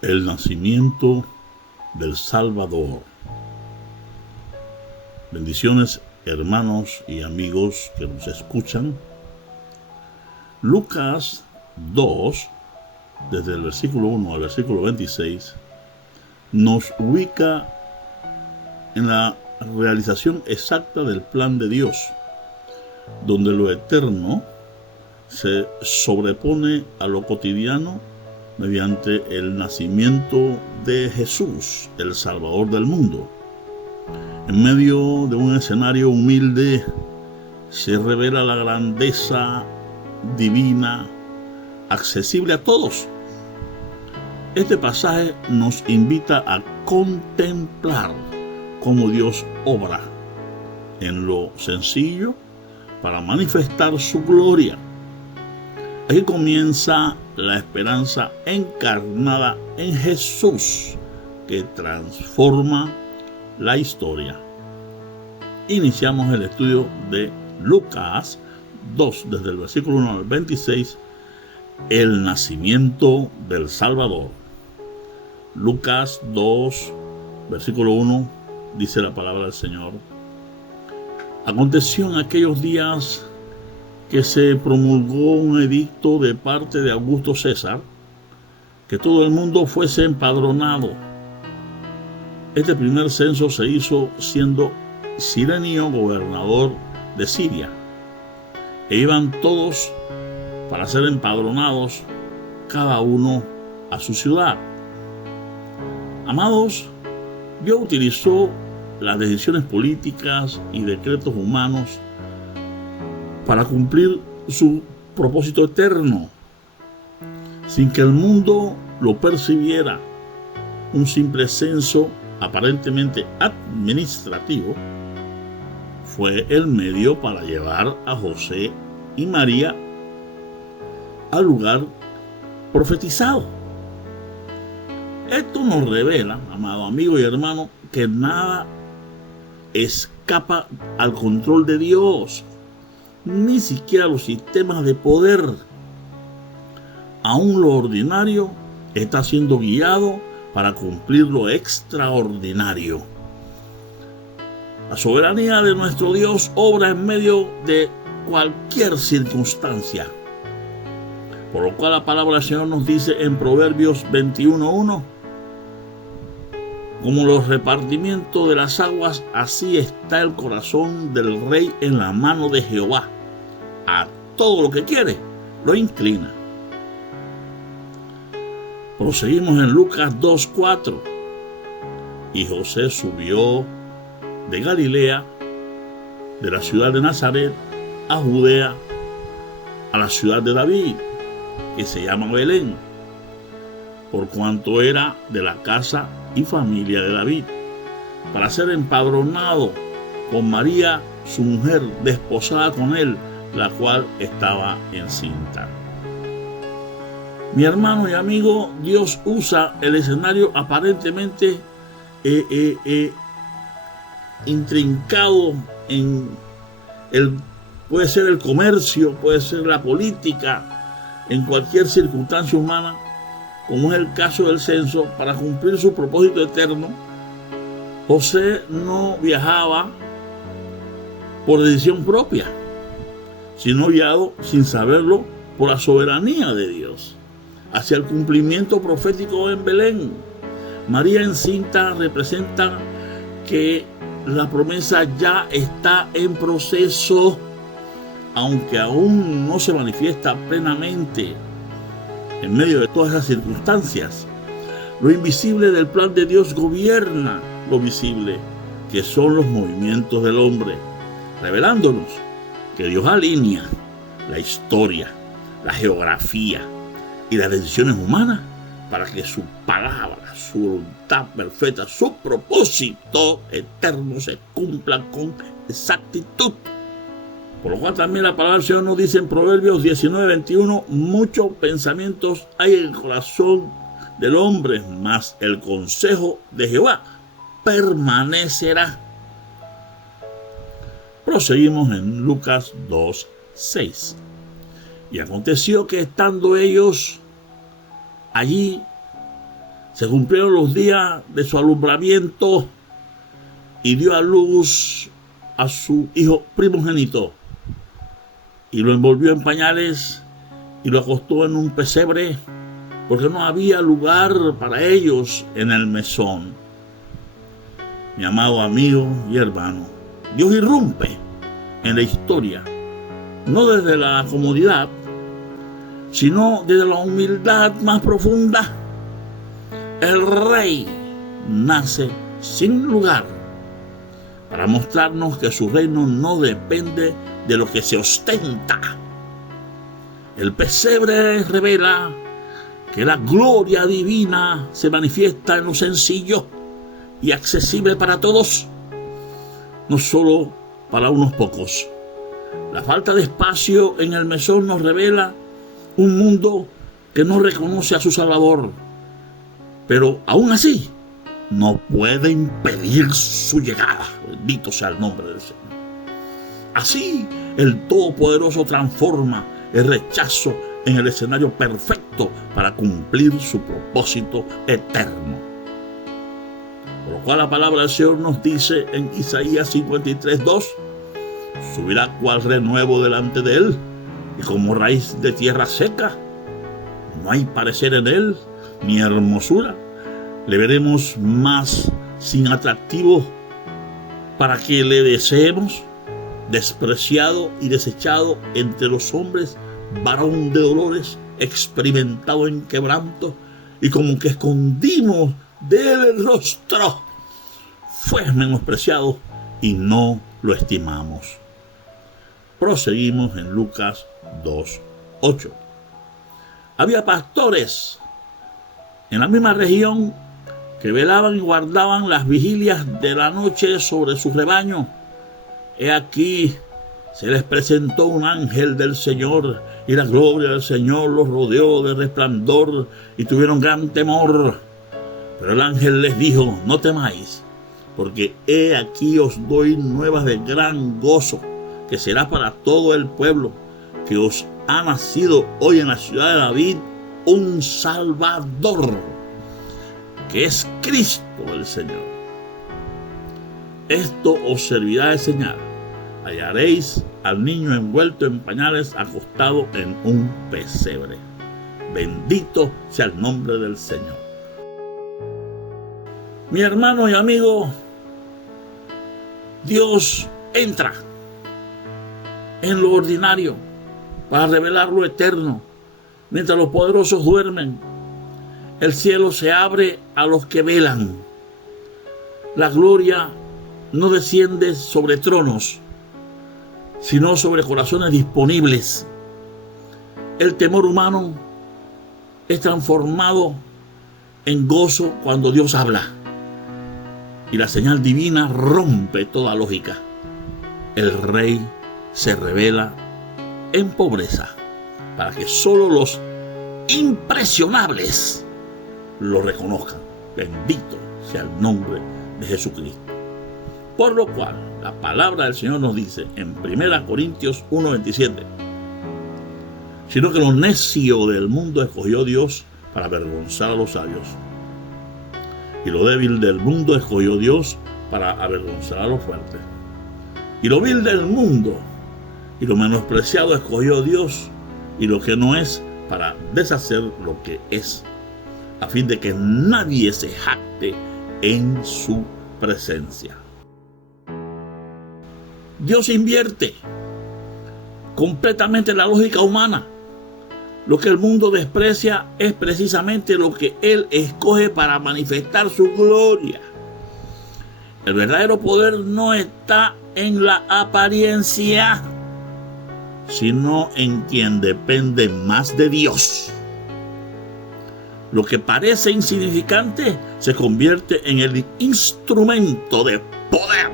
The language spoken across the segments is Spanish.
El nacimiento del Salvador. Bendiciones, hermanos y amigos que nos escuchan. Lucas 2, desde el versículo 1 al versículo 26, nos ubica en la realización exacta del plan de Dios, donde lo eterno se sobrepone a lo cotidiano mediante el nacimiento de Jesús, el Salvador del mundo. En medio de un escenario humilde se revela la grandeza divina, accesible a todos. Este pasaje nos invita a contemplar cómo Dios obra en lo sencillo para manifestar su gloria. Aquí comienza la esperanza encarnada en Jesús, que transforma la historia. Iniciamos el estudio de Lucas 2, desde el versículo 1 al 26, el nacimiento del Salvador. Lucas 2, versículo 1, dice la palabra del Señor. Aconteció en aquellos días que se promulgó un edicto de parte de Augusto César, que todo el mundo fuese empadronado. Este primer censo se hizo siendo Cirenio gobernador de Siria, e iban todos para ser empadronados, cada uno a su ciudad. Amados, Dios utilizó las decisiones políticas y decretos humanos para cumplir su propósito eterno, sin que el mundo lo percibiera. Un simple censo aparentemente administrativo fue el medio para llevar a José y María al lugar profetizado. Esto nos revela, amado amigo y hermano, que nada escapa al control de Dios, ni siquiera los sistemas de poder. Aún lo ordinario está siendo guiado para cumplir lo extraordinario. La soberanía de nuestro Dios obra en medio de cualquier circunstancia, por lo cual la palabra del Señor nos dice en Proverbios 21:1: como los repartimientos de las aguas, así está el corazón del rey en la mano de Jehová. A todo lo que quiere, lo inclina. Proseguimos en Lucas 2:4. Y José subió de Galilea, de la ciudad de Nazaret, a Judea, a la ciudad de David, que se llama Belén, por cuanto era de la casa y familia de David, para ser empadronado con María, su mujer, desposada con él, la cual estaba encinta. Mi hermano y amigo, Dios usa el escenario aparentemente intrincado puede ser el comercio, puede ser la política, en cualquier circunstancia humana, como es el caso del censo, para cumplir su propósito eterno. José no viajaba por decisión propia, sino guiado, sin saberlo, por la soberanía de Dios, hacia el cumplimiento profético en Belén. María encinta representa que la promesa ya está en proceso, aunque aún no se manifiesta plenamente. En medio de todas esas circunstancias, lo invisible del plan de Dios gobierna lo visible, que son los movimientos del hombre, revelándonos que Dios alinea la historia, la geografía y las decisiones humanas para que su palabra, su voluntad perfecta, su propósito eterno se cumpla con exactitud. Por lo cual también la palabra del Señor nos dice en Proverbios 19:21: muchos pensamientos hay en el corazón del hombre, mas el consejo de Jehová permanecerá. Proseguimos en Lucas 2:6. Y aconteció que estando ellos allí, Se cumplieron los días de su alumbramiento y dio a luz a su hijo primogénito y lo envolvió en pañales y lo acostó en un pesebre porque no había lugar para ellos en el mesón. Mi amado amigo y hermano, Dios irrumpe en la historia, no desde la comodidad, sino desde la humildad más profunda. El Rey nace sin lugar para mostrarnos que su reino no depende de lo que se ostenta. El pesebre revela que la gloria divina se manifiesta en lo sencillo y accesible para todos, no solo para unos pocos. La falta de espacio en el mesón nos revela un mundo que no reconoce a su Salvador, pero aún así no puede impedir su llegada. Bendito sea el nombre del Señor. Así, el Todopoderoso transforma el rechazo en el escenario perfecto para cumplir su propósito eterno. Por lo cual la palabra del Señor nos dice en Isaías 53:2: subirá cual renuevo delante de él, y como raíz de tierra seca. No hay parecer en él, ni hermosura. Le veremos más sin atractivo para que le deseemos, despreciado y desechado entre los hombres, varón de dolores, experimentado en quebranto, y como que escondimos de él el rostro. Fue menospreciado y no lo estimamos. Proseguimos en Lucas 2:8. Había pastores en la misma región que velaban y guardaban las vigilias de la noche sobre su rebaño. He aquí, se les presentó un ángel del Señor, y la gloria del Señor los rodeó de resplandor, y tuvieron gran temor. Pero el ángel les dijo: no temáis, porque he aquí os doy nuevas de gran gozo, que será para todo el pueblo, que os ha nacido hoy en la ciudad de David un Salvador, que es Cristo el Señor. Esto os servirá de señal: hallaréis al niño envuelto en pañales, acostado en un pesebre. Bendito sea el nombre del Señor. Mi hermano y amigo, Dios entra en lo ordinario para revelar lo eterno. Mientras los poderosos duermen, el cielo se abre a los que velan. La gloria no desciende sobre tronos, sino sobre corazones disponibles. El temor humano es transformado en gozo cuando Dios habla, y la señal divina rompe toda lógica. El Rey se revela en pobreza para que solo los impresionables lo reconozcan. Bendito sea el nombre de Jesucristo. Por lo cual, la palabra del Señor nos dice en 1 Corintios 1:27: sino que lo necio del mundo escogió Dios para avergonzar a los sabios, y lo débil del mundo escogió Dios para avergonzar a los fuertes, y lo vil del mundo y lo menospreciado escogió Dios, y lo que no es, para deshacer lo que es, a fin de que nadie se jacte en su presencia. Dios invierte completamente la lógica humana. Lo que el mundo desprecia es precisamente lo que Él escoge para manifestar su gloria. El verdadero poder no está en la apariencia, sino en quien depende más de Dios. Lo que parece insignificante se convierte en el instrumento de poder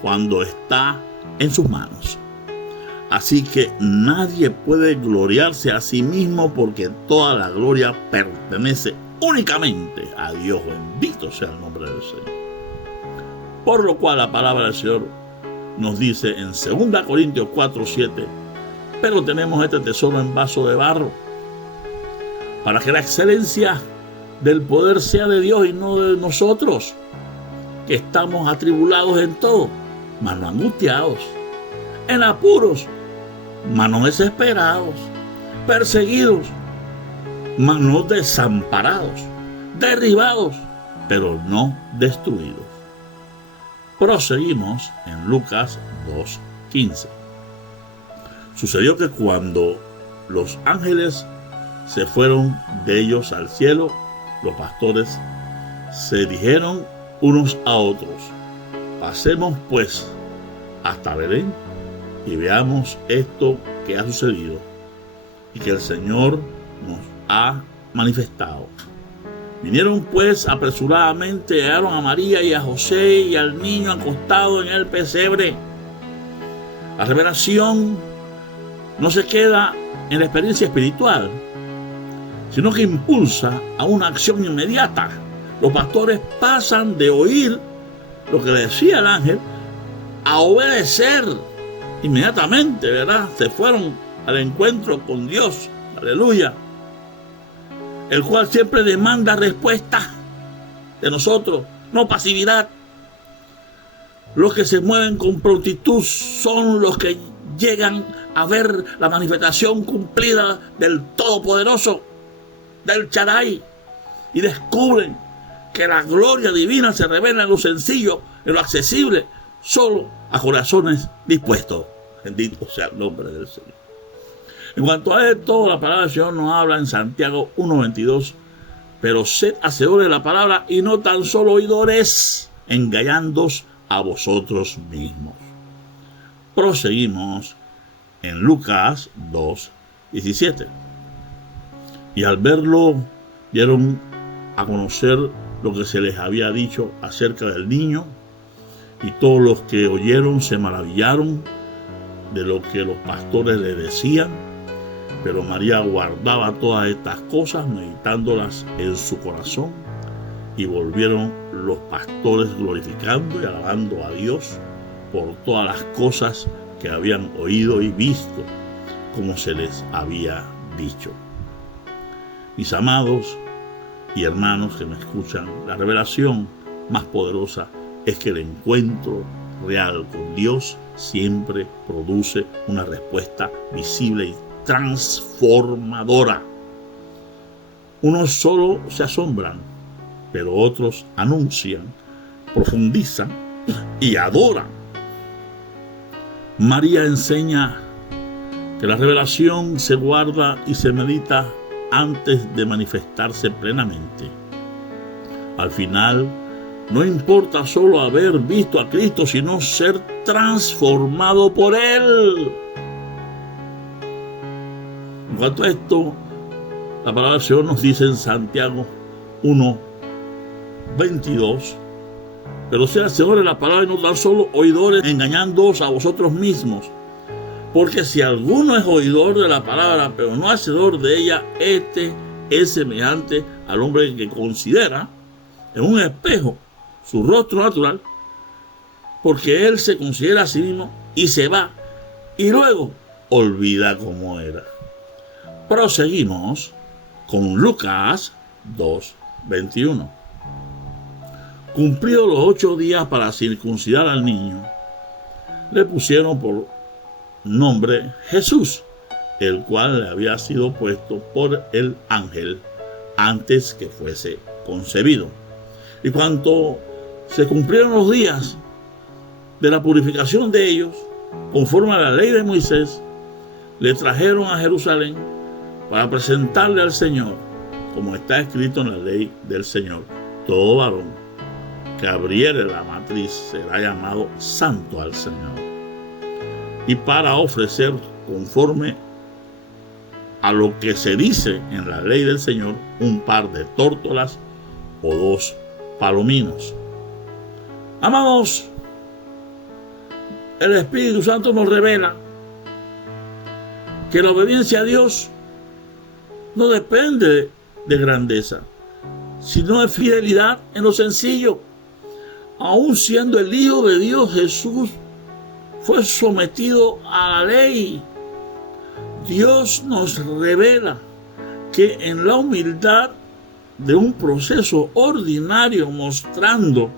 cuando está en sus manos. Así que nadie puede gloriarse a sí mismo, porque toda la gloria pertenece únicamente a Dios. Bendito sea el nombre del Señor. Por lo cual la palabra del Señor nos dice en 2 Corintios 4:7: pero tenemos este tesoro en vaso de barro, para que la excelencia del poder sea de Dios y no de nosotros, que estamos atribulados en todo, mas no angustiados, en apuros, mas no desesperados, perseguidos, mas no desamparados, derribados, pero no destruidos. Proseguimos en Lucas 2:15. Sucedió que cuando los ángeles se fueron de ellos al cielo, los pastores se dijeron unos a otros: pasemos pues hasta Belén y veamos esto que ha sucedido y que el Señor nos ha manifestado. Vinieron pues apresuradamente, hallaron a María y a José y al niño acostado en el pesebre. La revelación no se queda en la experiencia espiritual, sino que impulsa a una acción inmediata. Los pastores pasan de oír lo que le decía el ángel a obedecer inmediatamente, ¿verdad? Se fueron al encuentro con Dios, aleluya, el cual siempre demanda respuesta de nosotros, no pasividad. Los que se mueven con prontitud son los que llegan a ver la manifestación cumplida del Todopoderoso, del Shaddai, y descubren que la gloria divina se revela en lo sencillo, en lo accesible, solo a corazones dispuestos. Bendito sea el nombre del Señor. En cuanto a esto, la palabra del Señor nos habla en Santiago 1:22. Pero sed hacedores de la palabra y no tan solo oidores, engañándoos a vosotros mismos. Proseguimos en Lucas 2:17. Y al verlo, dieron a conocer lo que se les había dicho acerca del niño, y todos los que oyeron se maravillaron de lo que los pastores le decían. Pero María guardaba todas estas cosas, meditándolas en su corazón. Y volvieron los pastores glorificando y alabando a Dios por todas las cosas que habían oído y visto, como se les había dicho. Mis amados y hermanos que me escuchan, la revelación más poderosa es que el encuentro real con Dios siempre produce una respuesta visible y transformadora. Unos solo se asombran, pero otros anuncian, profundizan y adoran. María enseña que la revelación se guarda y se medita antes de manifestarse plenamente. Al final, no importa solo haber visto a Cristo, sino ser transformado por Él. En cuanto a esto, la palabra del Señor nos dice en Santiago 1:22, pero sean hacedores de la palabra y no tan solo oidores, engañándoos a vosotros mismos. Porque si alguno es oidor de la palabra, pero no hacedor de ella, este es semejante al hombre que considera en un espejo su rostro natural, porque él se considera a sí mismo y se va, y luego olvida cómo era. Proseguimos con Lucas 2:21. Cumplidos los 8 días para circuncidar al niño, le pusieron por nombre Jesús, el cual le había sido puesto por el ángel antes que fuese concebido. Y cuando se cumplieron los días de la purificación de ellos, conforme a la ley de Moisés, le trajeron a Jerusalén para presentarle al Señor, como está escrito en la ley del Señor: todo varón que abriere la matriz será llamado santo al Señor. Y para ofrecer, conforme a lo que se dice en la ley del Señor, un par de tórtolas o 2 palominos. Amados, el Espíritu Santo nos revela que la obediencia a Dios no depende de grandeza, sino de fidelidad en lo sencillo. Aún siendo el Hijo de Dios, Jesús fue sometido a la ley. Dios nos revela que en la humildad de un proceso ordinario mostrando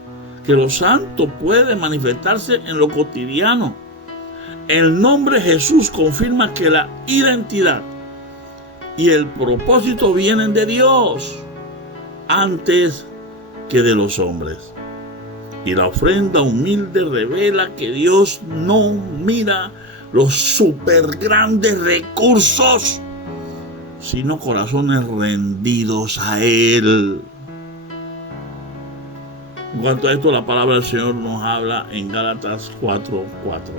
que lo santo puede manifestarse en lo cotidiano. El nombre Jesús confirma que la identidad y el propósito vienen de Dios antes que de los hombres. Y la ofrenda humilde revela que Dios no mira los super grandes recursos, sino corazones rendidos a Él. En cuanto a esto, la palabra del Señor nos habla en Gálatas 4:4.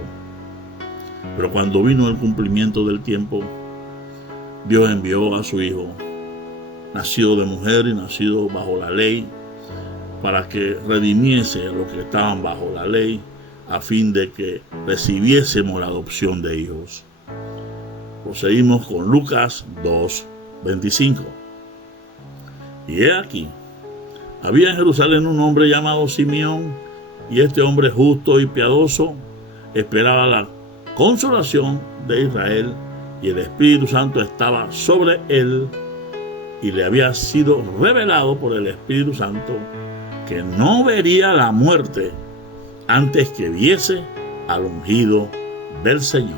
Pero cuando vino el cumplimiento del tiempo, Dios envió a su Hijo, nacido de mujer y nacido bajo la ley, para que redimiese a los que estaban bajo la ley, a fin de que recibiésemos la adopción de hijos. Proseguimos con Lucas 2:25. Y he aquí, había en Jerusalén un hombre llamado Simeón, y este hombre justo y piadoso esperaba la consolación de Israel, y el Espíritu Santo estaba sobre él, y le había sido revelado por el Espíritu Santo que no vería la muerte antes que viese al ungido del Señor.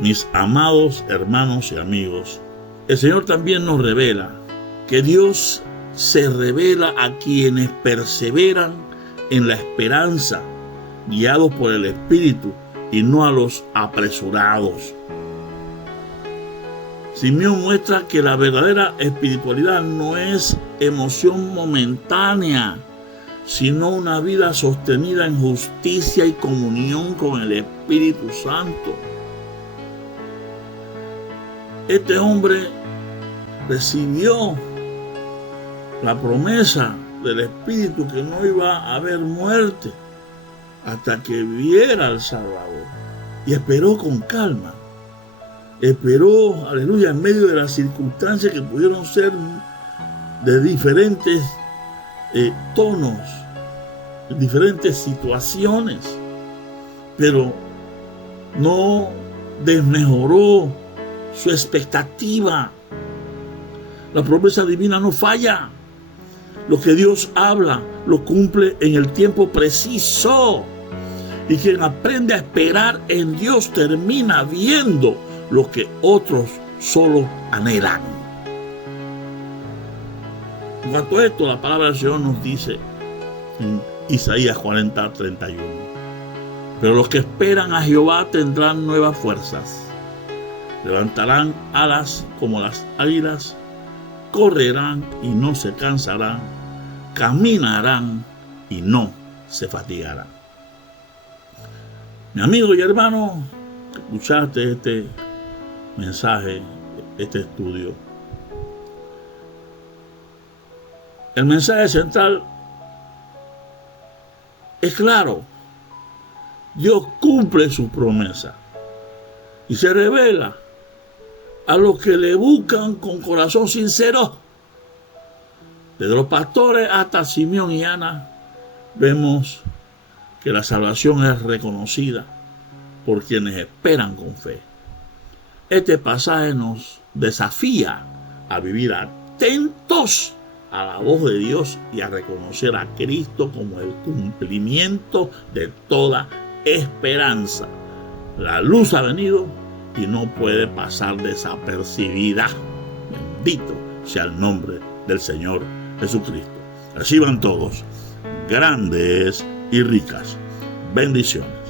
Mis amados hermanos y amigos, el Señor también nos revela que Dios se revela a quienes perseveran en la esperanza, guiados por el Espíritu, y no a los apresurados. Simeón muestra que la verdadera espiritualidad no es emoción momentánea, sino una vida sostenida en justicia y comunión con el Espíritu Santo. Este hombre recibió la promesa del Espíritu que no iba a haber muerte hasta que viera al Salvador, y esperó con calma. Esperó, aleluya, en medio de las circunstancias que pudieron ser de diferentes tonos, diferentes situaciones, pero no desmejoró su expectativa. La promesa divina no falla. Lo que Dios habla lo cumple en el tiempo preciso. Y quien aprende a esperar en Dios termina viendo lo que otros solo anhelan. En cuanto a esto, la palabra del Señor nos dice en Isaías 40:31: pero los que esperan a Jehová tendrán nuevas fuerzas, levantarán alas como las águilas, correrán y no se cansarán, caminarán y no se fatigarán. Mi amigo y hermano, escuchaste este mensaje, este estudio. El mensaje central es claro. Dios cumple su promesa y se revela a los que le buscan con corazón sincero. Desde los pastores hasta Simeón y Ana, vemos que la salvación es reconocida por quienes esperan con fe. Este pasaje nos desafía a vivir atentos a la voz de Dios y a reconocer a Cristo como el cumplimiento de toda esperanza. La luz ha venido y no puede pasar desapercibida. Bendito sea el nombre del Señor Jesucristo. Reciban todos grandes y ricas bendiciones.